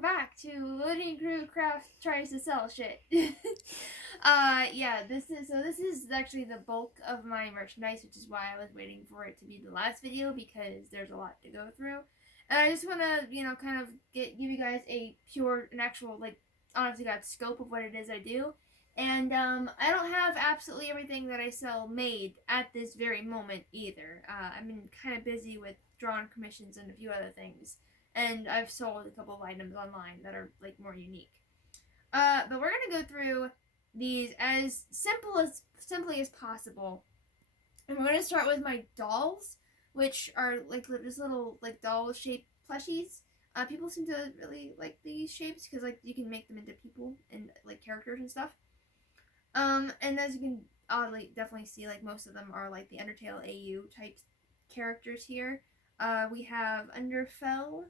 welcome back to Loading Crew Craft tries to sell shit. Yeah, this is actually the bulk of my merchandise, which is why I was waiting for it to be the last video because there's a lot to go through. And I just want to, kind of give you guys an actual, honest to God scope of what it is I do. And I don't have absolutely everything that I sell made at this very moment either. I've been kind of busy with drawing commissions and a few other things. And I've sold a couple of items online that are more unique. But we're gonna go through these as simply as possible, and we're gonna start with my dolls, which are just little doll shaped plushies. People seem to really like these shapes because you can make them into people and characters and stuff. And as you can definitely see, most of them are the Undertale AU type characters here. We have Underfell.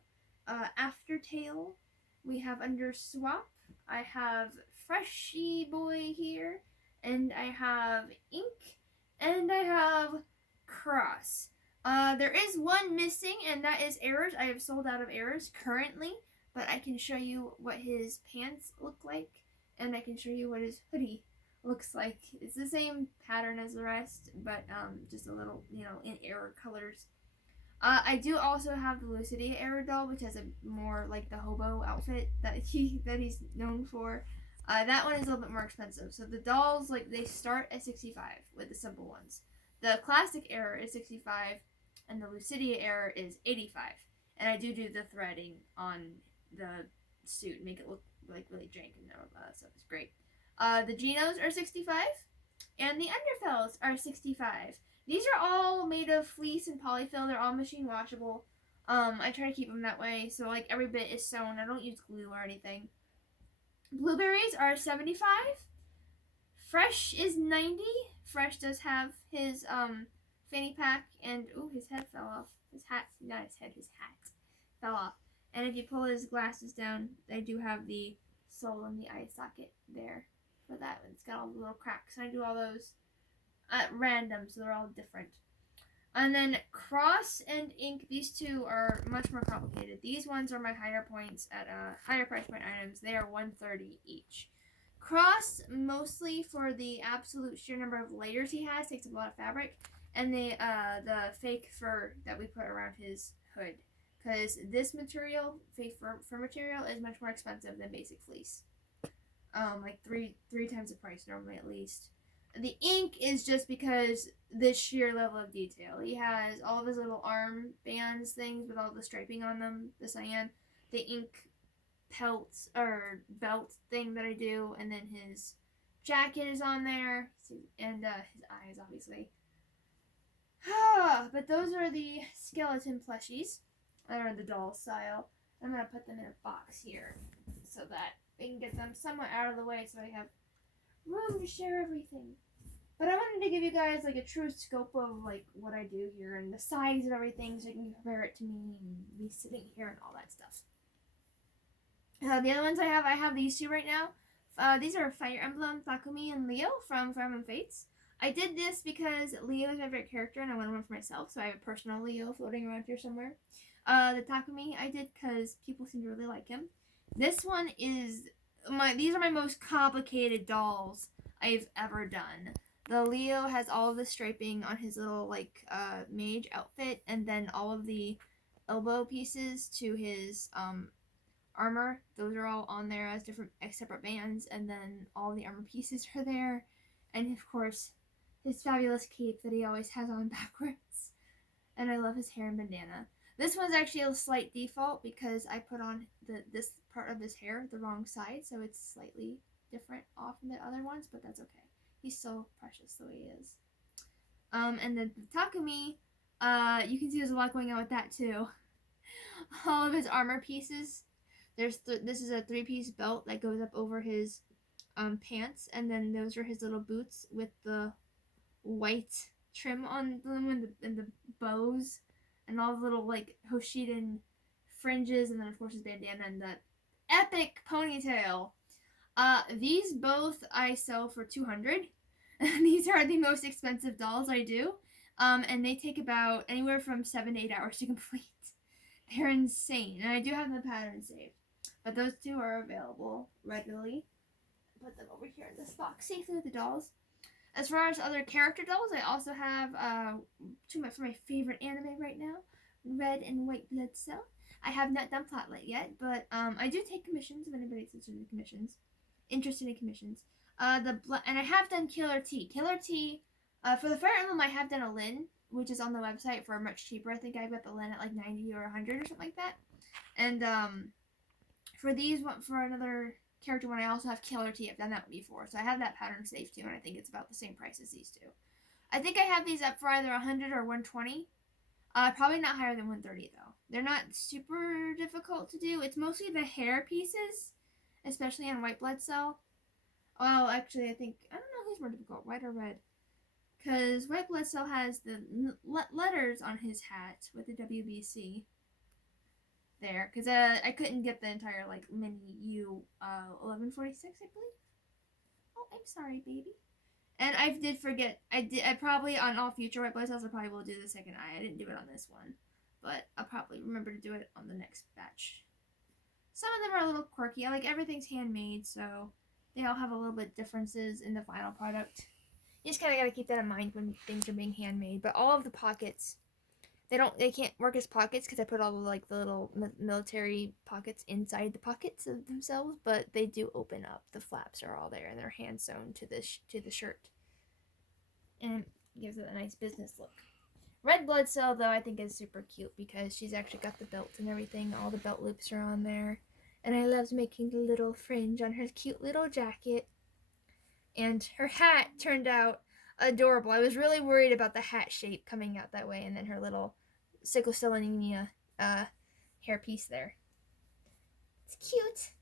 Aftertail, we have Underswap, I have Freshy Boy here, and I have Ink, and I have Cross. There is one missing, and that is Errors. I have sold out of Errors currently, but I can show you what his pants look like, and I can show you what his hoodie looks like. It's the same pattern as the rest, but just a little, in error colors. I do also have the Lucidia era doll, which has a more the hobo outfit that he's known for. That one is a little bit more expensive. So the dolls they start at 65 with the simple ones. The classic era is 65, and the Lucidia era is 85. And I do the threading on the suit and make it look really jank and all that stuff. It's great. The Genos are 65, and the Underfells are 65. These are all made of fleece and polyfill. They're all machine washable. I try to keep them that way, so every bit is sewn. I don't use glue or anything. Blueberries are 75. Fresh is 90. Fresh does have his fanny pack, and his head fell off. His hat, not his head, his hat fell off. And if you pull his glasses down, they do have the sole and the eye socket there for that. It's got all the little cracks. And I do all those at random, so they're all different. And then Cross and Ink, these two are much more complicated. These ones are my higher points at higher price point items. They are $130 each. Cross, mostly for the absolute sheer number of layers he has, takes up a lot of fabric, and the fake fur that we put around his hood, because this material, fake fur material, is much more expensive than basic fleece. Three times the price normally at least. The Ink is just because the sheer level of detail. He has all of his little arm bands things with all the striping on them, the cyan, the ink pelts or belt thing that I do, and then his jacket is on there, and his eyes obviously. But those are the skeleton plushies that are the doll style. I'm gonna put them in a box here so that we can get them somewhat out of the way so I have room to share everything. But I wanted to give you guys a true scope of what I do here and the size of everything so you can compare it to me and me sitting here and all that stuff. The other ones I have these two right now. These are Fire Emblem, Takumi, and Leo from Fire Emblem Fates. I did this because Leo is my favorite character and I wanted one for myself, so I have a personal Leo floating around here somewhere. The Takumi I did because people seem to really like him. This one is these are my most complicated dolls I've ever done. The Leo has all of the striping on his little mage outfit, and then all of the elbow pieces to his armor. Those are all on there as separate bands, and then all the armor pieces are there, and of course his fabulous cape that he always has on backwards. And I love his hair and bandana. This one's actually a slight default because I put on this part of his hair the wrong side, so it's slightly different off from the other ones, but that's okay. He's so precious the way he is. And then the Takumi, you can see there's a lot going on with that too. All of his armor pieces. This is a 3-piece belt that goes up over his pants, and then those are his little boots with the white trim on them and the bows and all the little Hoshiden fringes, and then of course his bandana and that epic ponytail. These both I sell for $200. These are the most expensive dolls I do. And they take about anywhere from 7 to 8 hours to complete. They're insane. And I do have the pattern saved. But those two are available readily. Put them over here in this box safely with the dolls. As far as other character dolls, I also have two for my favorite anime right now, Red and White Blood Cell. I have not done Plotlight yet, but I do take commissions if anybody's interested in commissions. And I have done Killer T. Killer T, for the Fire Emblem, I have done a Lin, which is on the website for much cheaper. I think I got the Lin at like 90 or 100 or something like that. And for these, for another character one, I also have Killer T. I've done that one before, so I have that pattern saved too, and I think it's about the same price as these two. I think I have these up for either 100 or 120. Probably not higher than 130 though. They're not super difficult to do. It's mostly the hair pieces, especially on White Blood Cell. Well, actually, I don't know who's more difficult, white or red. Because White Blood Cell has the letters on his hat with the WBC there. Because I couldn't get the entire, like, mini U 1146, I believe. Oh, I'm sorry, baby. And I did forget, I probably, on all future White Blood Cells, I probably will do the second eye. I didn't do it on this one. But I'll probably remember to do it on the next batch. Some of them are a little quirky. I like everything's handmade, so they all have a little bit differences in the final product. You just kind of got to keep that in mind when things are being handmade. But all of the pockets, they can't work as pockets because I put all the, like, the little military pockets inside the pockets of themselves. But they do open up. The flaps are all there, and they're hand sewn to the shirt, and it gives it a nice business look. Red Blood Cell, though, I think is super cute because she's actually got the belt and everything. All the belt loops are on there. And I loved making the little fringe on her cute little jacket. And her hat turned out adorable. I was really worried about the hat shape coming out that way. And then her little sickle cell anemia hairpiece there. It's cute.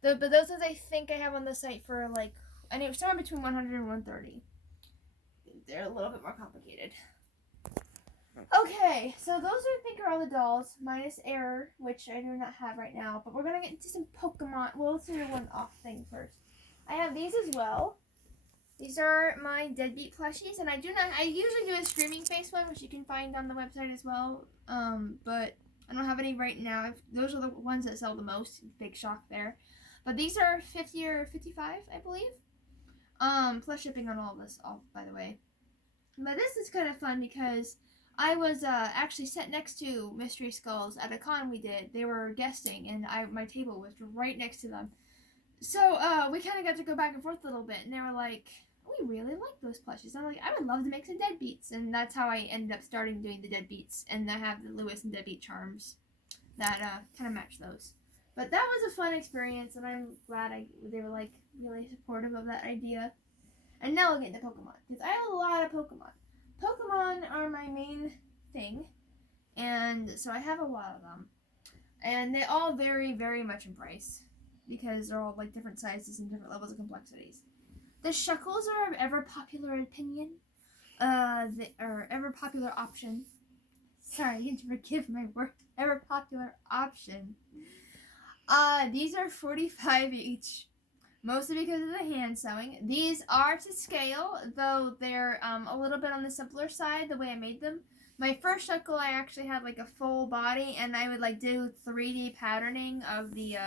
But those ones I think I have on the site for, like, I know somewhere between 100 and 130. They're a little bit more complicated. Okay, so those I think are all the dolls, minus Error, which I do not have right now. But we're going to get into some Pokemon. Well, let's do the one-off thing first. I have these as well. These are my Deadbeat plushies, and I usually do a Screaming Face one, which you can find on the website as well. But I don't have any right now. Those are the ones that sell the most. Big shock there. But these are 50 or 55, I believe. Plus shipping on all of this, by the way. But this is kind of fun because I was actually sat next to Mystery Skulls at a con we did. They were guesting, and my table was right next to them. So we kind of got to go back and forth a little bit, and they were like, we really like those plushies. And I'm like, I would love to make some Deadbeats, and that's how I ended up starting doing the Deadbeats, and I have the Lewis and Deadbeat charms that kind of match those. But that was a fun experience, and I'm glad they were like really supportive of that idea. And now we'll get into Pokemon, because I have a lot of Pokemon. Pokemon are my main thing, and so I have a lot of them. And they all vary very much in price, because they're all like different sizes and different levels of complexities. The Shuckles are an ever-popular opinion. They are ever-popular option. Sorry, you can forgive my word. Ever-popular option. These are 45 each. Mostly because of the hand sewing. These are to scale, though they're a little bit on the simpler side, the way I made them. My first Shuckle, I actually had like a full body, and I would like do 3D patterning of the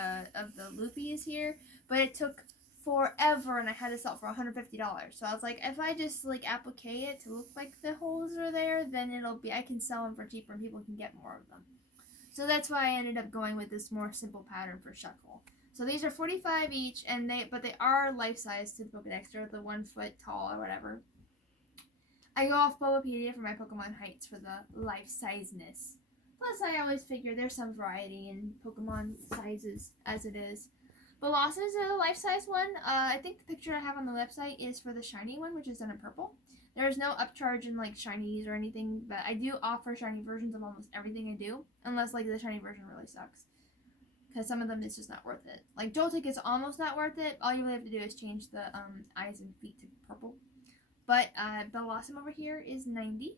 loopies here, but it took forever, and I had to sell for $150. So I was like, if I just like applique it to look like the holes are there, then I can sell them for cheaper, and people can get more of them. So that's why I ended up going with this more simple pattern for Shuckle. So these are 45 each, but they are life-size to the Pokedex. They're the 1 foot tall or whatever. I go off Bulbapedia for my Pokemon heights for the life-sizeness. Plus, I always figure there's some variety in Pokemon sizes as it is. Blossoms are the life-size one. I think the picture I have on the website is for the shiny one, which is done in purple. There's no upcharge in like shinies or anything, but I do offer shiny versions of almost everything I do, unless like the shiny version really sucks. Because some of them it's just not worth it. Like Joltik is almost not worth it. All you really have to do is change the eyes and feet to purple. But Blossom over here is 90.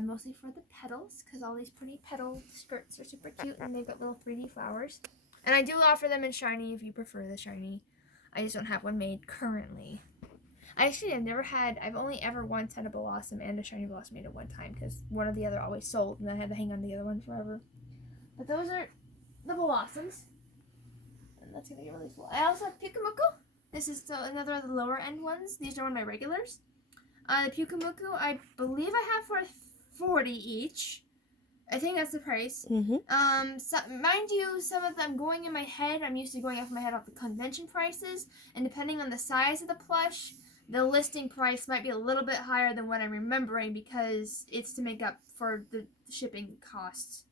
Mostly for the petals, because all these pretty petal skirts are super cute, and they've got little 3D flowers. And I do offer them in shiny if you prefer the shiny. I just don't have one made currently. I've only ever once had a Blossom and a shiny Blossom made at one time, because one or the other always sold, and I had to hang on to the other one forever. But those are the Blossoms. and that's gonna get really full. I also have Pyukumuku. This is another of the lower end ones. These are one of my regulars. The Pyukumuku, I believe I have for 40 each. I think that's the price. So, mind you, some of them going in my head, I'm used to going off my head off the convention prices, and depending on the size of the plush, the listing price might be a little bit higher than what I'm remembering because it's to make up for the shipping costs.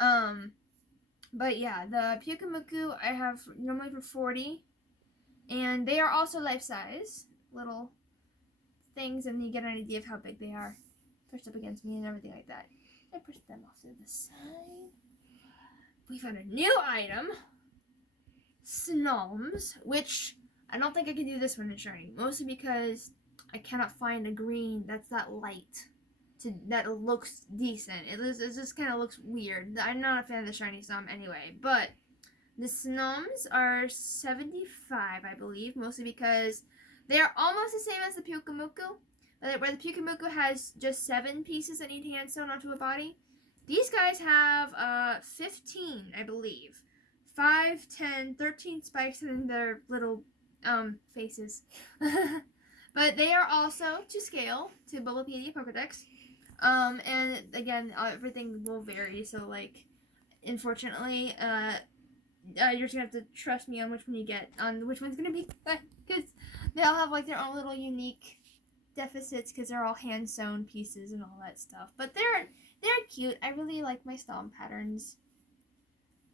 But yeah, the Pyukumuku I have normally for 40, and they are also life size little things, and you get an idea of how big they are pushed up against me and everything like that. I pushed them off to the side. We found a new item, Snoms, which I don't think I can do this one in shiny, mostly because I cannot find a green that's that light that looks decent. It just kind of looks weird. I'm not a fan of the shiny Snom anyway, but the Snoms are 75, I believe, mostly because they are almost the same as the Pyukumuku. Where the Pyukumuku has just 7 pieces that need hand sewn onto a body, these guys have 15, I believe. 5, 10, 13 spikes in their little faces. But they are also to scale to Bubblepedia Pokedex. And again, everything will vary. So like, unfortunately, you're just gonna have to trust me on which one you get, on which one's gonna be, because they all have like their own little unique deficits because they're all hand sewn pieces and all that stuff. But they're cute. I really like my Snom patterns,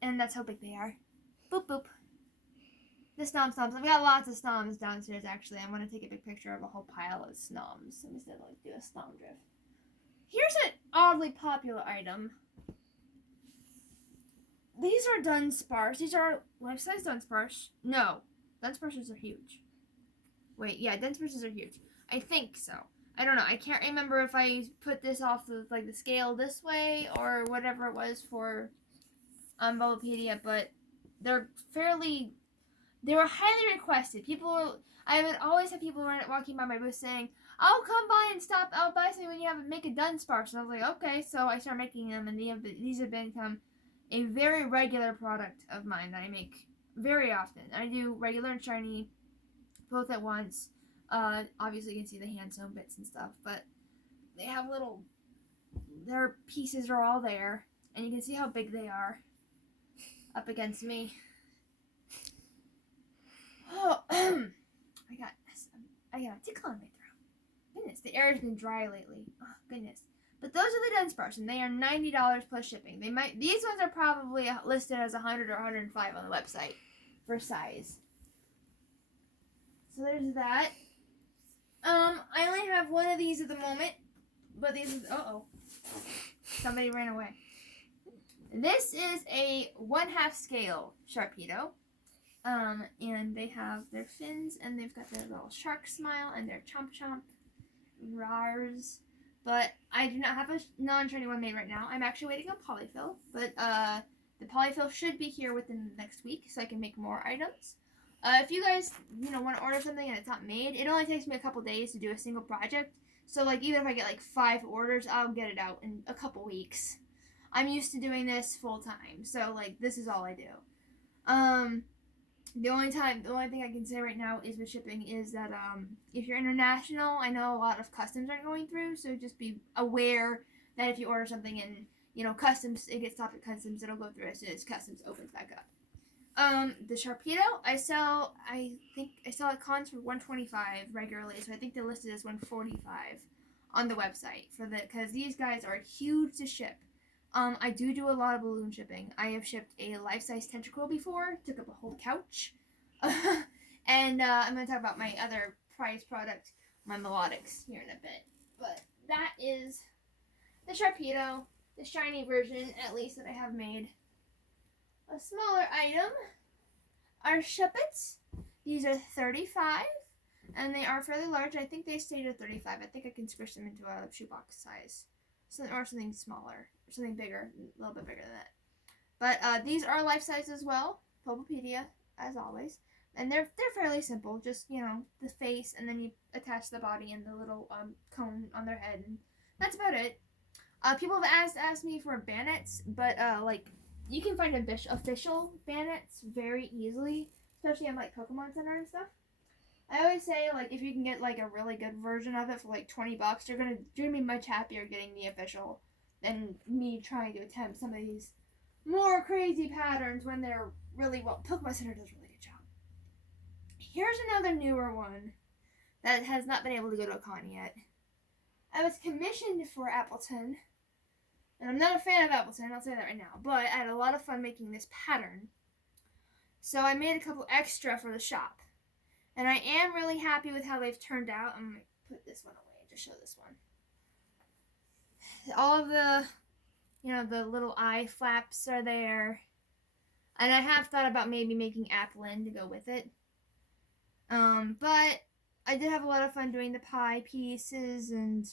and that's how big they are. Boop boop. The Snoms. I've got lots of Snoms downstairs. Actually, I want to take a big picture of a whole pile of Snoms instead of like do a Snom drift. Here's an oddly popular item. These are Dunsparce. These are life-size Dunsparce. No, Dunsparces are huge. Wait, yeah, Dunsparces are huge. I think so. I don't know. I can't remember if I put this off the the scale this way or whatever it was for Bulbapedia, but they were highly requested. I would always have people walking by my booth saying, "I'll come by and stop. I'll buy something when you make a Dunsparce." And I was like, okay. So I started making them, and these have become a very regular product of mine that I make very often. I do regular and shiny both at once. Obviously you can see the hand sewn bits and stuff, but they have their pieces are all there, and you can see how big they are up against me. Oh, I got a tickle in my throat. Goodness, the air has been dry lately. Oh, goodness. But those are the Dunsparce, and they are $90 plus shipping. These ones are probably listed as 100 or 105 on the website for size. So there's that. I only have one of these at the moment, but somebody ran away. This is a 1/2 scale Sharpedo. And they have their fins, and they've got their little shark smile and their chomp chomp rars. But I do not have a non-shiny one made right now. I'm actually waiting on polyfill, but the polyfill should be here within the next week, so I can make more items. If you guys, want to order something and it's not made, it only takes me a couple days to do a single project. So, even if I get, 5 orders, I'll get it out in a couple weeks. I'm used to doing this full time, so, this is all I do. The only thing I can say right now is with shipping is that, if you're international, I know a lot of customs aren't going through, so just be aware that if you order something and, customs, it gets stopped at customs, it'll go through as soon as customs opens back up. The Sharpedo, I think I sell at cons for $125 regularly, so I think they're listed as $145 on the website because these guys are huge to ship. I do a lot of balloon shipping. I have shipped a life-size Tentacruel before, took up a whole couch. And I'm going to talk about my other prized product, my Melodics, here in a bit. But that is the Sharpedo, the shiny version, at least, that I have made. A smaller item are Shuppets. These are 35, and they are fairly large. I think they stayed at 35. I think I can squish them into a shoebox size. Or something smaller, or something bigger, a little bit bigger than that. But these are life size as well, Bulbapedia, as always. And they're fairly simple, just, the face, and then you attach the body and the little cone on their head, and that's about it. People have asked me for bannets, but, you can find official bandits very easily, especially on like Pokemon Center and stuff. I always say, like, if you can get like a really good version of it for like $20, you're gonna be much happier getting the official than me trying to attempt some of these more crazy patterns when they're really well. Pokemon Center does a really good job. Here's another newer one that has not been able to go to a con yet. I was commissioned for Appleton, and I'm not a fan of Appleton, I'll say that right now, but I had a lot of fun making this pattern. So I made a couple extra for the shop. And I am really happy with how they've turned out. I'm going to put this one away and just show this one. All of the, the little eye flaps are there. And I have thought about maybe making Appleton to go with it. But I did have a lot of fun doing the pie pieces and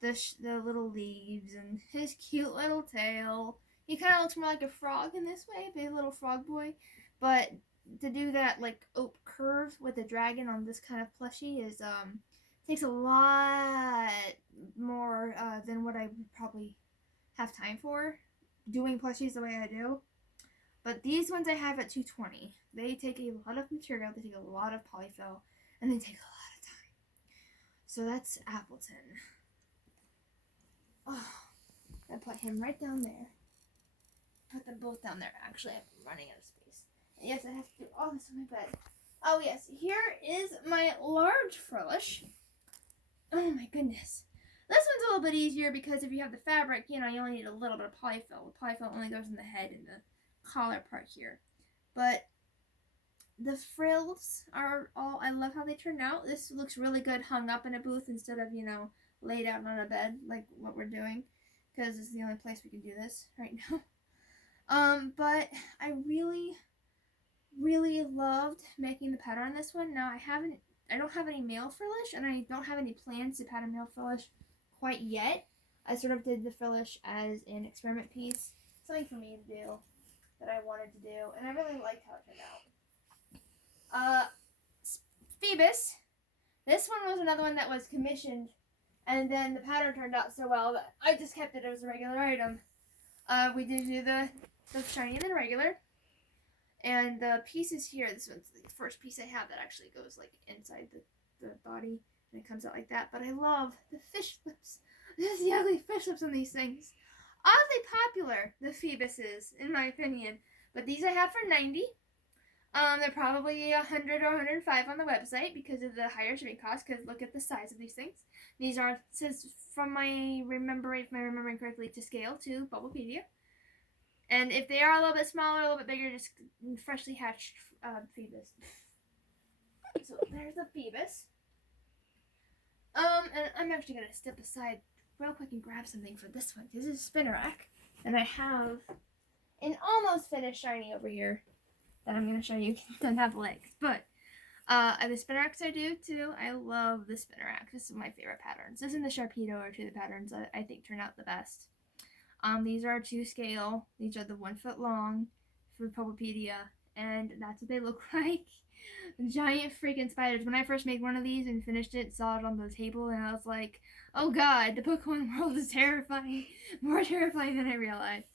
the little leaves and his cute little tail. He kind of looks more like a frog in this way, big little frog boy. But to do that like oak curve with a dragon on this kind of plushie is takes a lot more than what I would probably have time for doing plushies the way I do. But these ones I have at 220. They take a lot of material, they take a lot of polyfill, and they take a lot of time. So that's Appleton. Oh, I put him right down there. Put them both down there. Actually, I'm running out of space. And yes, I have to do all this on my bed. Oh yes, here is my large frillish. Oh my goodness. This one's a little bit easier because if you have the fabric, you only need a little bit of polyfill. The polyfill only goes in the head and the collar part here. But the frills are all, I love how they turned out. This looks really good hung up in a booth instead of, laid out on a bed like what we're doing. Because it's the only place we can do this right now. But I really loved making the pattern on this one. Now I don't have any male frillish, and I don't have any plans to pattern male frillish quite yet. I sort of did the frillish as an experiment piece, something for me to do that I wanted to do, and I really liked how it turned out. Phoebus, this one was another one that was commissioned, and then the pattern turned out so well that I just kept it as a regular item. We did do the shiny and then regular. And the pieces here, this one's the first piece I have that actually goes like inside the body and it comes out like that. But I love the fish lips. There's the ugly fish lips on these things. Oddly popular, the Phoebuses, in my opinion. But these I have for $90. They're probably $100 or $105 on the website because of the higher shipping cost, because look at the size of these things. These are, says from my remembering correctly, to scale to Bubblepedia. And if they are a little bit smaller, a little bit bigger, just freshly hatched Phoebus. So there's the Phoebus. And I'm actually going to step aside real quick and grab something for this one. This is a spinarak. And I have an almost finished shiny over here that I'm going to show you. Doesn't have legs. But the spinaraks I do too. I love the spinarak. This is my favorite patterns. This and the Sharpedo are two of the patterns that I think turn out the best. These are 2 scale. These are the 1 foot long for Pubblepedia, and that's what they look like. Giant freaking spiders. When I first made one of these and finished it, saw it on the table, and I was like, oh god, the Pokemon world is terrifying. More terrifying than I realized.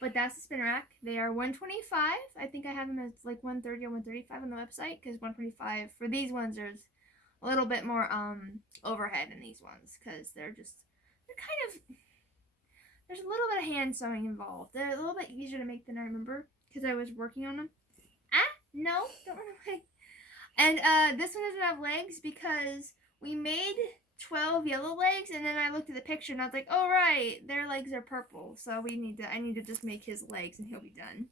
But that's the spinarak. They are $125. I think I have them as like $130 or $135 on the website, because $125 for these ones, there's a little bit more overhead in these ones, because they're kind of, there's a little bit of hand sewing involved. They're a little bit easier to make than I remember because I was working on them. No, don't run away. And this one doesn't have legs because we made 12 yellow legs, and then I looked at the picture and I was like, oh right, their legs are purple, so I need to just make his legs and he'll be done.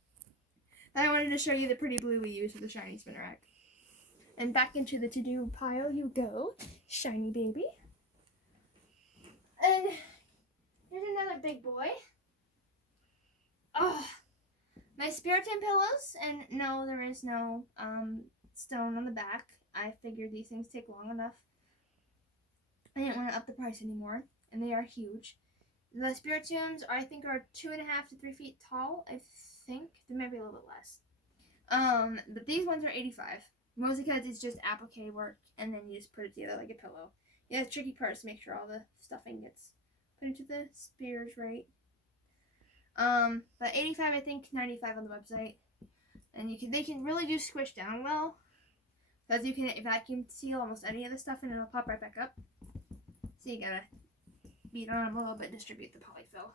But I wanted to show you the pretty blue we used for the shiny spinarak. And back into the to-do pile you go, shiny baby. And here's another big boy. Oh, my Spiritomb pillows, and no, there is no stone on the back. I figured these things take long enough. I didn't want to up the price anymore, and they are huge. The Spiritombs I think are 2.5 to 3 feet tall. I think they might be a little bit less. But these ones are $85. Mostly because it's just applique work, and then you just put it together like a pillow. Yeah, the tricky part is to make sure all the stuffing gets put into the spears right. But 85, I think 95 on the website. And they can really do squish down well. Because you can vacuum seal almost any of the stuff and it'll pop right back up. So you gotta beat on them a little bit, distribute the polyfill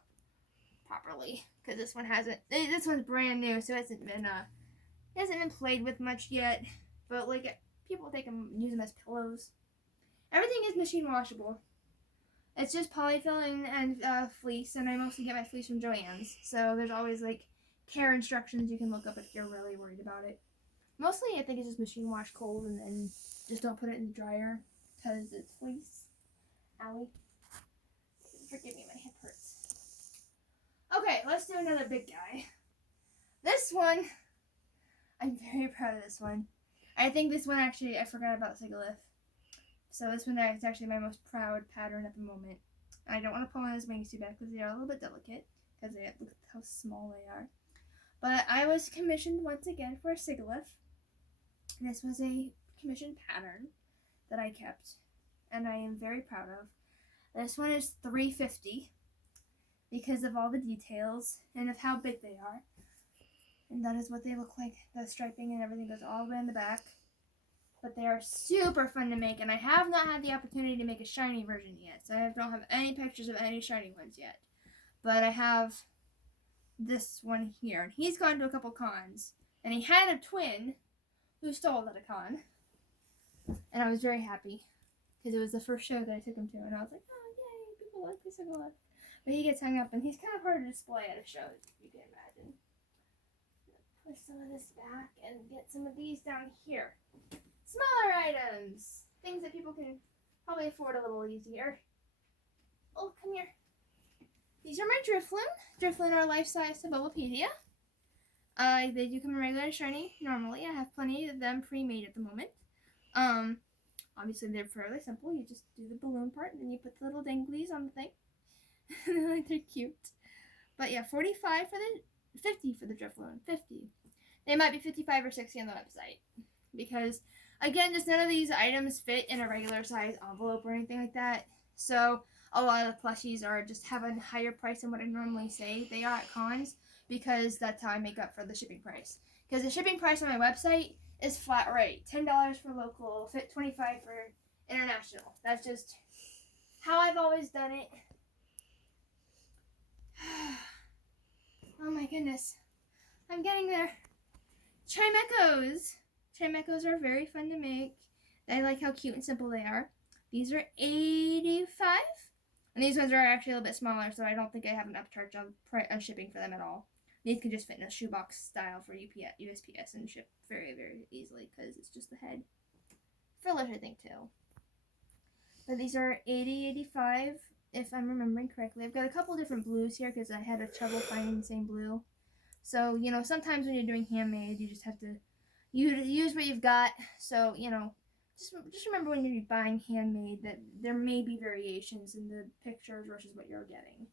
properly. Because this one hasn't, this one's brand new, so it hasn't been played with much yet. But like, people take them, use them as pillows. Everything is machine washable. It's just polyfill and fleece, and I mostly get my fleece from Joann's. So there's always like care instructions you can look up if you're really worried about it. Mostly I think it's just machine wash cold and then just don't put it in the dryer because it's fleece. Owie. Forgive me, my hip hurts. Okay, let's do another big guy. This one, I'm very proud of this one. I think this one actually, I forgot about Sigilyph. So this one is actually my most proud pattern at the moment. I don't want to pull on his wings too bad because they are a little bit delicate because look at how small they are. But I was commissioned once again for a Sigilyph. This was a commissioned pattern that I kept and I am very proud of. This one is $3.50 because of all the details and of how big they are. And that is what they look like. The striping and everything goes all the way in the back. But they are super fun to make, and I have not had the opportunity to make a shiny version yet. So I don't have any pictures of any shiny ones yet. But I have this one here, and he's gone to a couple cons. And he had a twin who stole at a con. And I was very happy, because it was the first show that I took him to, and I was like, oh, yay, people like this a lot. But he gets hung up, and he's kind of hard to display at a show, as you can imagine. Push some of this back and get some of these down here. Smaller items. Things that people can probably afford a little easier. Oh, come here. These are my Drifloon. Drifloon are life-size Samoa Pina. They do come in regular and shiny normally. I have plenty of them pre-made at the moment. Obviously they're fairly simple. You just do the balloon part and then you put the little danglies on the thing. They're cute. But yeah, 45 for the 50 for the Drifloon. 50. They might be 55 or 60 on the website because again, just none of these items fit in a regular size envelope or anything like that. So a lot of the plushies are just have a higher price than what I normally say they are at cons because that's how I make up for the shipping price. Because the shipping price on my website is flat rate. $10 for local, $25 for international. That's just how I've always done it. Oh my goodness. I'm getting there. Chimecos. Chimecos are very fun to make. I like how cute and simple they are. These are $85. And these ones are actually a little bit smaller, so I don't think I have an upcharge on shipping for them at all. These can just fit in a shoebox style for USPS and ship very, very easily because it's just the head. Fillers, I think, too. But these are $80.85, if I'm remembering correctly. I've got a couple different blues here because I had a trouble finding the same blue. So, you know, sometimes when you're doing handmade, you just have to use what you've got. So, you know, just remember when you're buying handmade that there may be variations in the pictures versus what you're getting.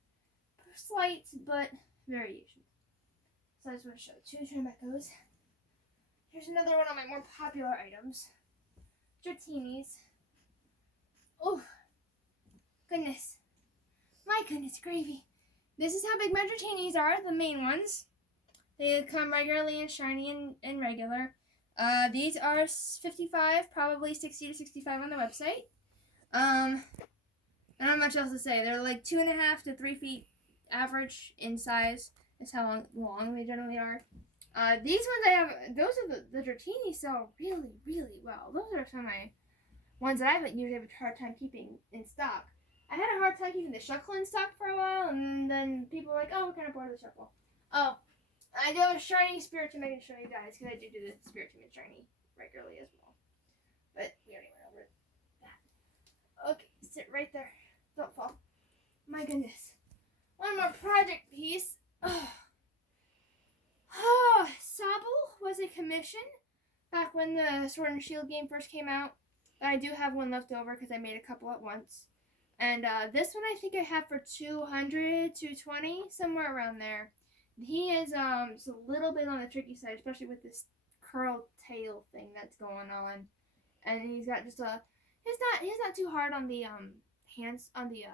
Slight, but variations. So I just want to show two Chimecos. Here's another one of my more popular items. Dratini's. Oh, goodness. My goodness gravy. This is how big my Dratini's are, the main ones. They come regularly and shiny and regular. These are 55, probably 60 to 65 on the website. I don't have much else to say. They're like 2.5 to 3 feet average in size. Is how long they generally are. These ones I have, those are the Dratini sell really, really well. Those are some of my ones that I usually have a hard time keeping in stock. I had a hard time keeping the Shuckle in stock for a while, and then people were like, oh, we're kind of bored of the Shuckle. Oh, I do have a shiny Spiritomb I can show you guys, because I do the Spiritomb shiny regularly as well. But we already went over that. Okay, sit right there. Don't fall. My goodness. One more project piece. Oh, Sabu was a commission back when the Sword and Shield game first came out. But I do have one left over because I made a couple at once. And this one I think I have for $200, $220, somewhere around there. He is just a little bit on the tricky side, especially with this curl tail thing that's going on. And he's got just he's not too hard on the hands on the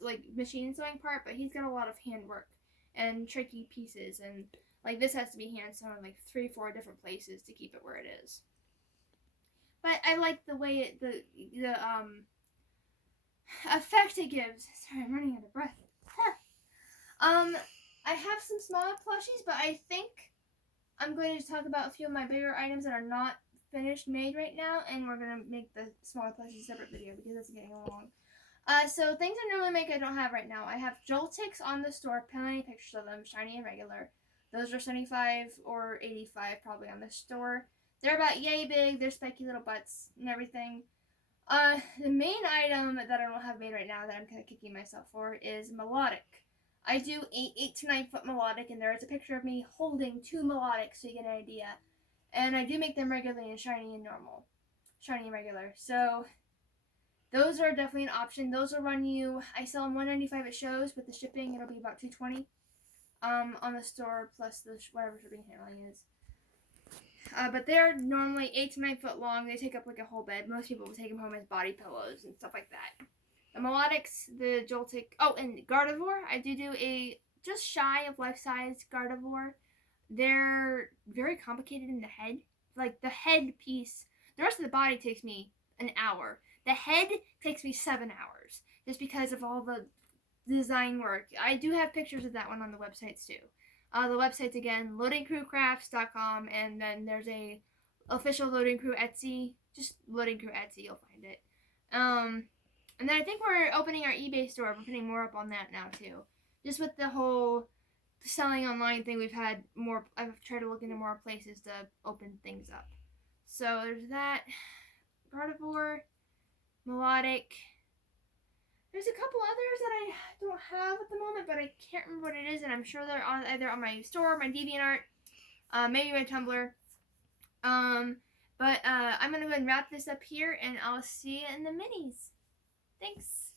like machine sewing part, but he's got a lot of hand work and tricky pieces, and like this has to be hand sewn in like 3-4 different places to keep it where it is. But I like the way the effect it gives. Sorry, I'm running out of breath. I have some smaller plushies, but I think I'm going to talk about a few of my bigger items that are not finished made right now, and we're going to make the smaller plushies a separate video because it's getting long. So things I normally make I don't have right now. I have Joltics on the store, plenty pictures of them, shiny and regular. Those are 75 or 85 probably on the store. They're about yay big, they're spiky little butts and everything. The main item that I don't have made right now that I'm kind of kicking myself for is melodic. I do 8 to 9 foot melodic, and there is a picture of me holding 2 melodics so you get an idea. And I do make them regularly in shiny and normal. Shiny and regular. So those are definitely an option. Those will run you, I sell them $195 at shows. With the shipping, it'll be about $220 on the store, plus the whatever shipping handling is. But they're normally 8 to 9 foot long. They take up like a whole bed. Most people will take them home as body pillows and stuff like that. The melodics, the Joltic, oh, and Gardevoir. I do a just shy of life-size Gardevoir. They're very complicated in the head. Like the head piece, the rest of the body takes me an hour. The head takes me 7 hours, just because of all the design work. I do have pictures of that one on the websites too. The website's again loadingcrewcrafts.com, and then there's a official Loading Crew Etsy. Just Loading Crew Etsy, you'll find it. And then I think we're opening our eBay store. We're putting more up on that now too. Just with the whole selling online thing, I've tried to look into more places to open things up. So there's that. Gardevoir, melodic. There's a couple others that I don't have at the moment, but I can't remember what it is, and I'm sure they're either on my store, my DeviantArt, maybe my Tumblr. But I'm gonna go ahead and wrap this up here, and I'll see you in the minis. Thanks.